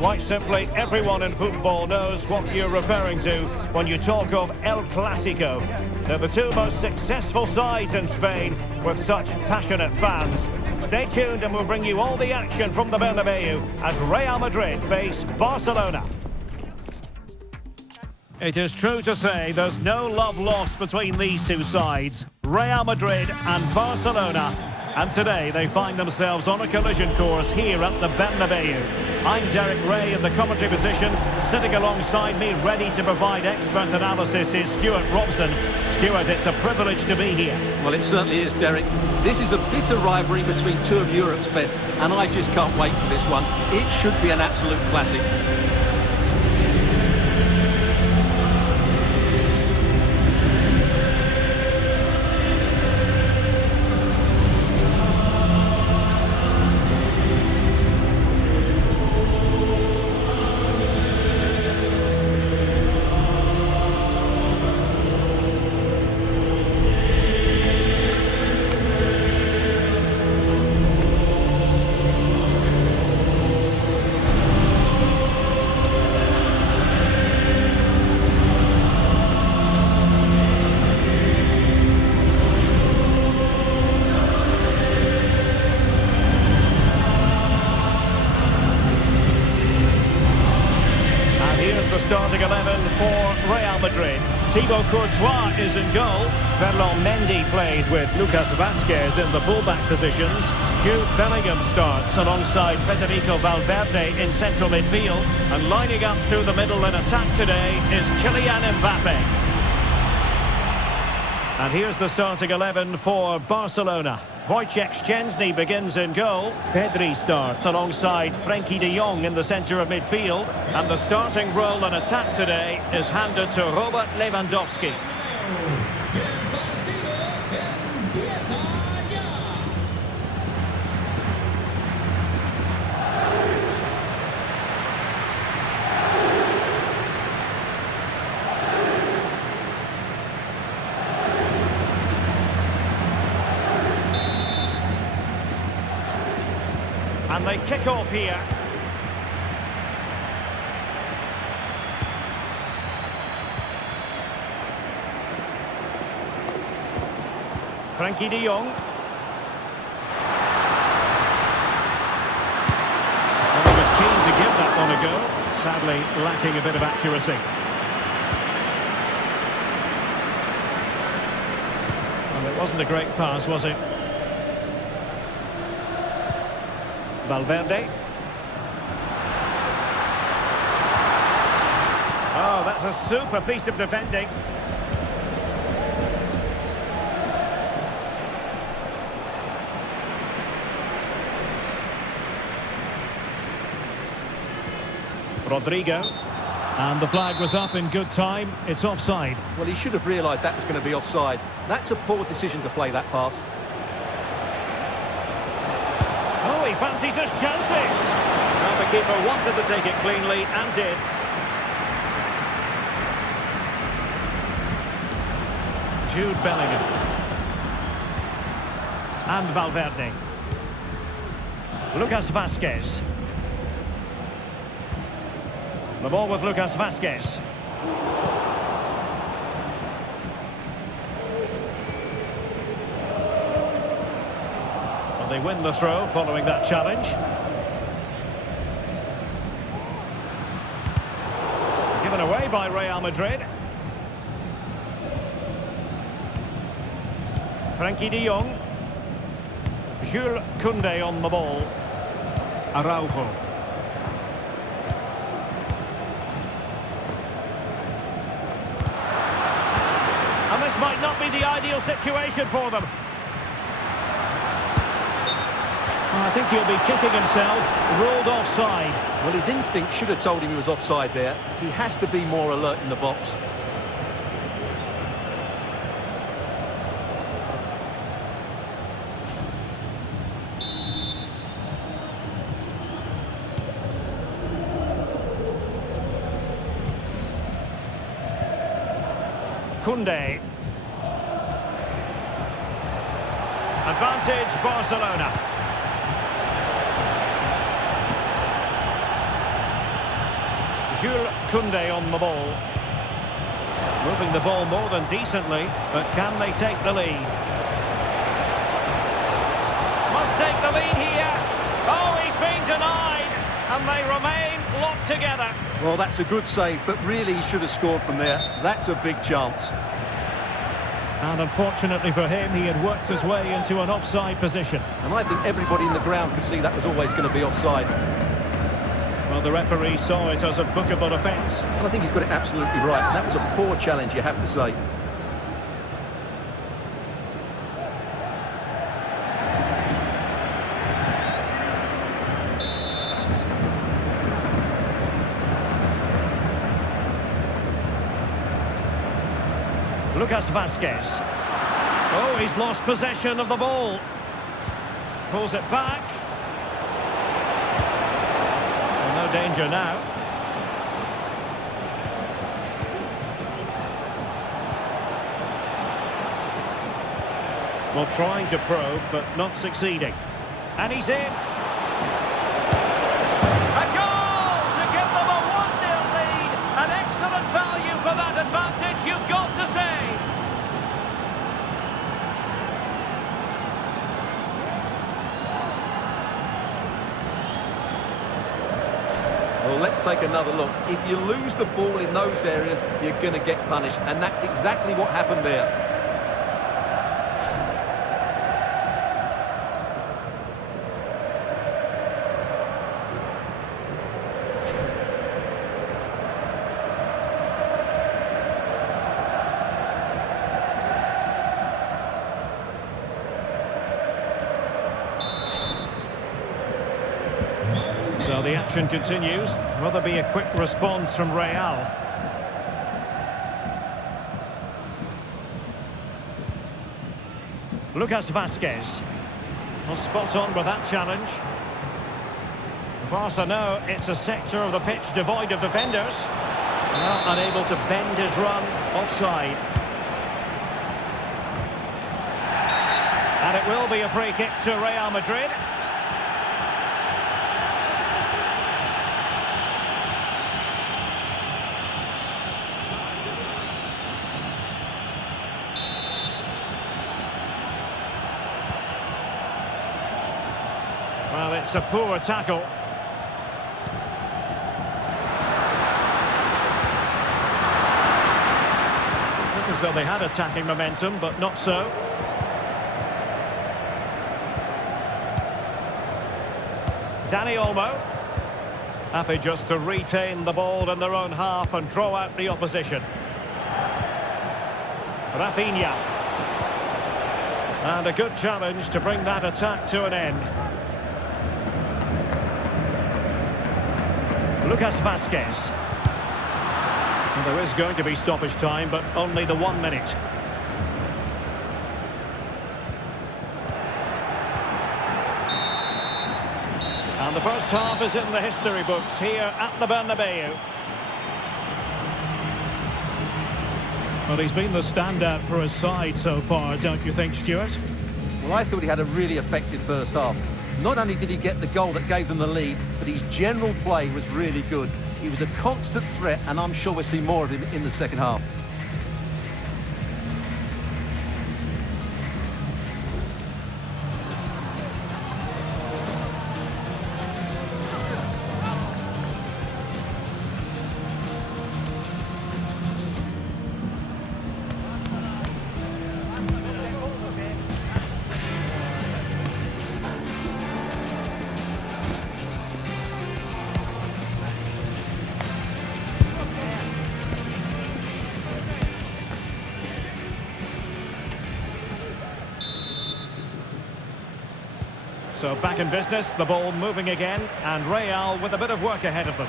Quite simply, everyone in football knows what you're referring to when you talk of El Clasico. They're the two most successful sides in Spain with such passionate fans. Stay tuned and we'll bring you all the action from the Bernabeu as Real Madrid face Barcelona. It is true to say there's no love lost between these two sides, Real Madrid and Barcelona. And today they find themselves on a collision course here at the Bernabeu. I'm Derek Ray in the commentary position. Sitting alongside me, ready to provide expert analysis, is Stuart Robson. Stuart, it's a privilege to be here. Well, it certainly is, Derek. This is a bitter rivalry between two of Europe's best, and I just can't wait for this one. It should be an absolute classic. Starting 11 for Real Madrid. Thibaut Courtois is in goal. Ferland Mendy plays with Lucas Vazquez in the fullback positions. Jude Bellingham starts alongside Federico Valverde in central midfield. And lining up through the middle in attack today is Kylian Mbappe. And here's the starting 11 for Barcelona. Wojciech Szczęsny begins in goal. Pedri starts alongside Frenkie de Jong in the centre of midfield. And the starting role in attack today is handed to Robert Lewandowski. And they kick off here. Frenkie de Jong. Well, he was keen to give that one a go. Sadly, lacking a bit of accuracy. Well, it wasn't a great pass, was it? Valverde. Oh, that's a super piece of defending. Rodrigo. And the flag was up in good time. It's offside. Well, he should have realised that was going to be offside. That's a poor decision to play that pass. Oh, he fancies his chances. Well, the keeper wanted to take it cleanly and did. Jude Bellingham. And Valverde. Lucas Vazquez. The ball with Lucas Vazquez. They win the throw following that challenge. Given away by Real Madrid. Frenkie de Jong. Jules Koundé on the ball. Araujo. And this might not be the ideal situation for them. I think he'll be kicking himself, ruled offside. Well, his instinct should have told him he was offside there. He has to be more alert in the box. Koundé. Advantage Barcelona. Jules Koundé on the ball. Moving the ball more than decently, but can they take the lead? Must take the lead here. Oh, he's been denied, and they remain locked together. Well, that's a good save, but really he should have scored from there. That's a big chance. And unfortunately for him, he had worked his way into an offside position. And I think everybody in the ground could see that was always going to be offside. Well, the referee saw it as a bookable offence. And I think he's got it absolutely right. That was a poor challenge, you have to say. Lucas Vazquez. Oh, he's lost possession of the ball. Pulls it back. Well, no danger now. Well, trying to probe, but not succeeding. And he's in. A goal to give them a 1-0 lead. An excellent value for that advantage, you've got to say. Well, let's take another look. If you lose the ball in those areas, you're going to get punished. And that's exactly what happened there. So the action continues. Will there be a quick response from Real? Lucas Vazquez. Well, spot on with that challenge. Barca know it's a sector of the pitch devoid of defenders. Well, unable to bend his run, offside. And it will be a free kick to Real Madrid. Well, it's a poor tackle. Look as though they had attacking momentum, but not so. Dani Olmo. Happy just to retain the ball in their own half and draw out the opposition. Rafinha. And a good challenge to bring that attack to an end. Lucas Vazquez. And there is going to be stoppage time, but only the 1 minute. And the first half is in the history books here at the Bernabeu. Well, he's been the standout for his side so far, don't you think, Stuart? Well, I thought he had a really effective first half. Not only did he get the goal that gave them the lead, but his general play was really good. He was a constant threat, and I'm sure we'll see more of him in the second half. So back in business, the ball moving again, and Real with a bit of work ahead of them.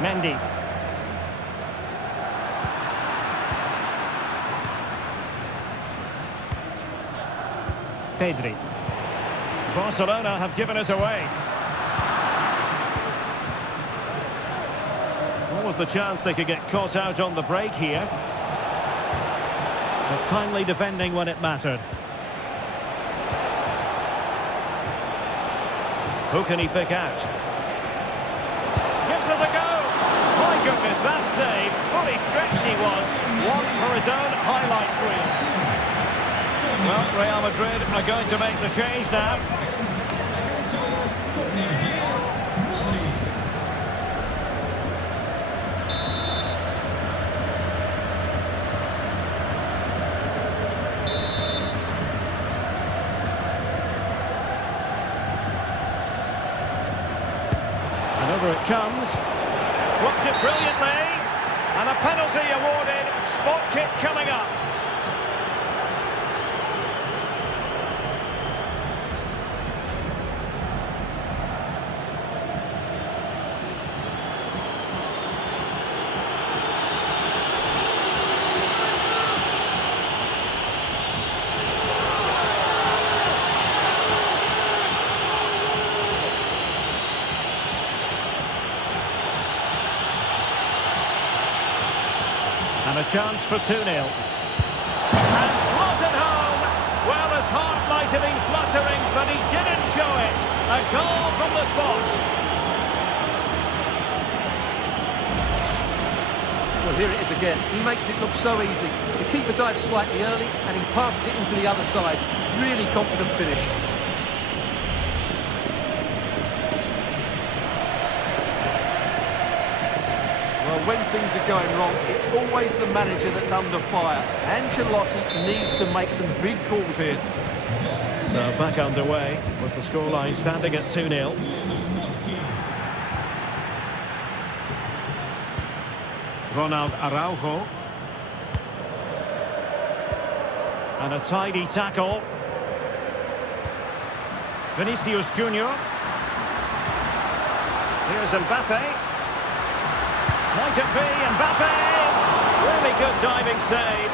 Mendy. Pedri. Barcelona have given us away. What was the chance they could get caught out on the break here? But timely defending when it mattered. Who can he pick out? Gives it a go. My goodness, that save. Fully stretched he was. One for his own highlights reel. Well, Real Madrid are going to make the change now. And over it comes. Blocked it brilliantly. And a penalty awarded. Spot kick coming up. And a chance for 2-0. And slotted home. Well, his heart might have been fluttering, but he didn't show it. A goal from the spot. Well, here it is again. He makes it look so easy. The keeper dives slightly early, and he passes it into the other side. Really confident finish. Well, when things are going wrong, it's always the manager that's under fire. Ancelotti needs to make some big calls here. So back underway with the scoreline standing at 2-0. Ronald Araujo. And a tidy tackle. Vinicius Junior. Here's Mbappe. Might it be Mbappe? Really good diving save.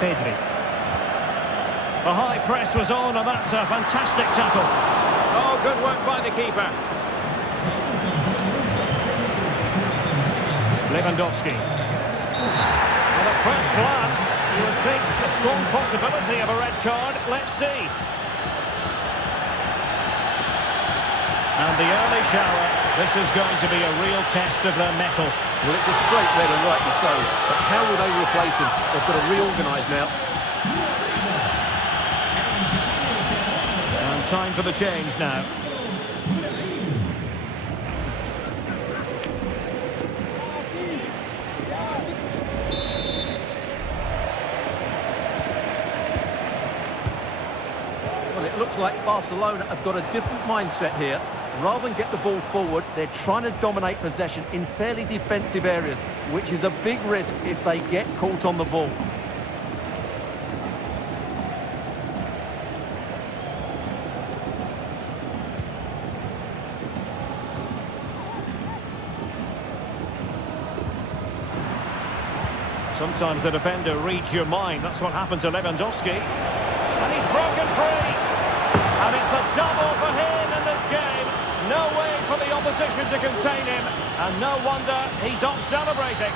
Pedri. The high press was on, and that's a fantastic tackle. Oh, good work by the keeper. Lewandowski. Well, at first glance, you would think a strong possibility of a red card. Let's see. And the early shower, this is going to be a real test of their mettle. Well, it's a straight red, and rightly so. But how will they replace him? They've got to reorganise now. And time for the change now. Well, it looks like Barcelona have got a different mindset here. Rather than get the ball forward, they're trying to dominate possession in fairly defensive areas, which is a big risk if they get caught on the ball. Sometimes the defender reads your mind. That's what happened to Lewandowski. And he's broken free. And it's a double for him in this game. No way for the opposition to contain him. And no wonder he's off celebrating.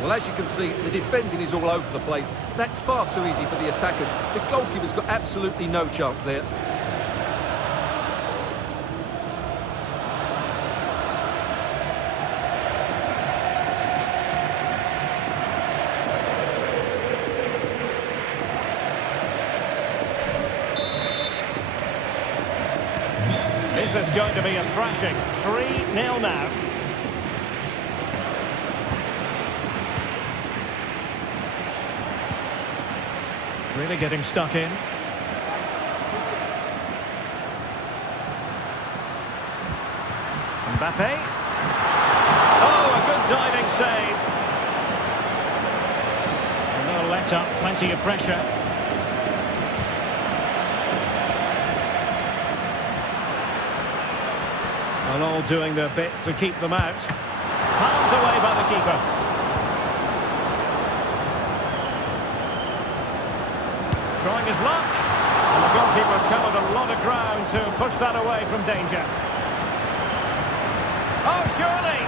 Well, as you can see, the defending is all over the place. That's far too easy for the attackers. The goalkeeper's got absolutely no chance there. Is this going to be a thrashing? 3-0 now. Really getting stuck in. Mbappe. Oh, a good diving save. No let up, plenty of pressure. And all doing their bit to keep them out. Palmed away by the keeper. Trying his luck. And the goalkeeper covered a lot of ground to push that away from danger. Oh, surely!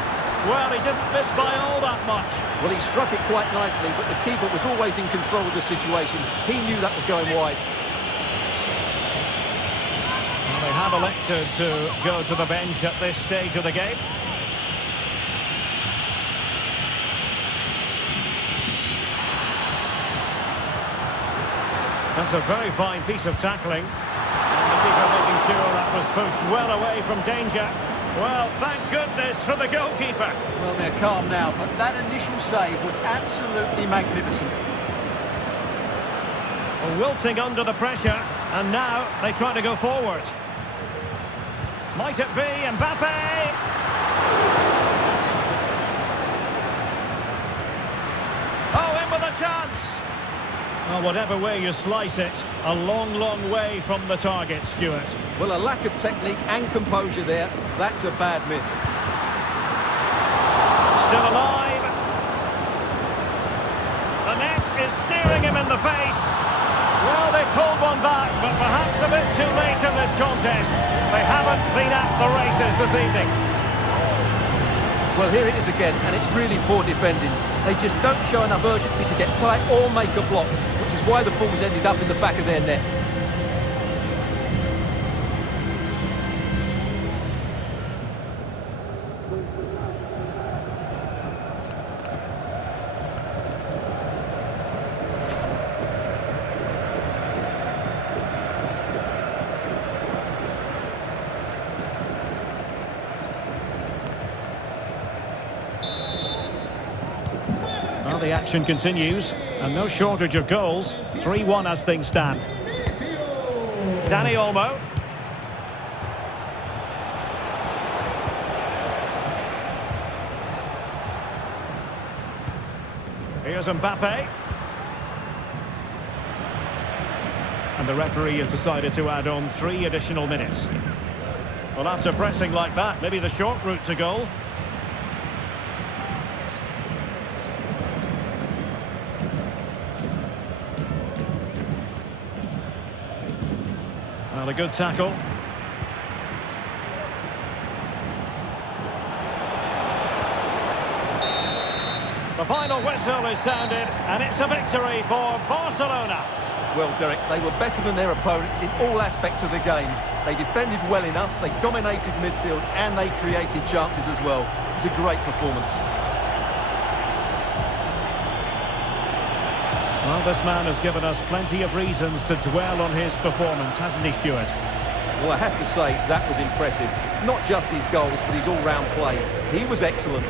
Well, he didn't miss by all that much. Well, he struck it quite nicely, but the keeper was always in control of the situation. He knew that was going wide. Well, they have elected to go to the bench at this stage of the game. That's a very fine piece of tackling. And the keeper making sure that was pushed well away from danger. Well, thank goodness for the goalkeeper. Well, they're calm now, but that initial save was absolutely magnificent. Well, wilting under the pressure, and now they try to go forward. Might it be Mbappe? Oh, in with a chance! Well, whatever way you slice it, a long, long way from the target, Stuart. Well, a lack of technique and composure there, that's a bad miss. Still alive. The net is steering him in the face. Well, they pulled one back, but perhaps a bit too late in this contest. They haven't been at the races this evening. Well, here it is again, and it's really poor defending. They just don't show enough urgency to get tight or make a block, which is why the ball's ended up in the back of their net. Well, the action continues, and no shortage of goals. 3-1 as things stand. Dani Olmo. Here's Mbappe. And the referee has decided to add on 3 additional minutes. Well, after pressing like that, maybe the short route to goal. Well, a good tackle. The final whistle is sounded, and it's a victory for Barcelona. Well, Derek, they were better than their opponents in all aspects of the game. They defended well enough, they dominated midfield, and they created chances as well. It was a great performance. Well, this man has given us plenty of reasons to dwell on his performance, hasn't he, Stuart? Well, I have to say, that was impressive. Not just his goals, but his all-round play. He was excellent.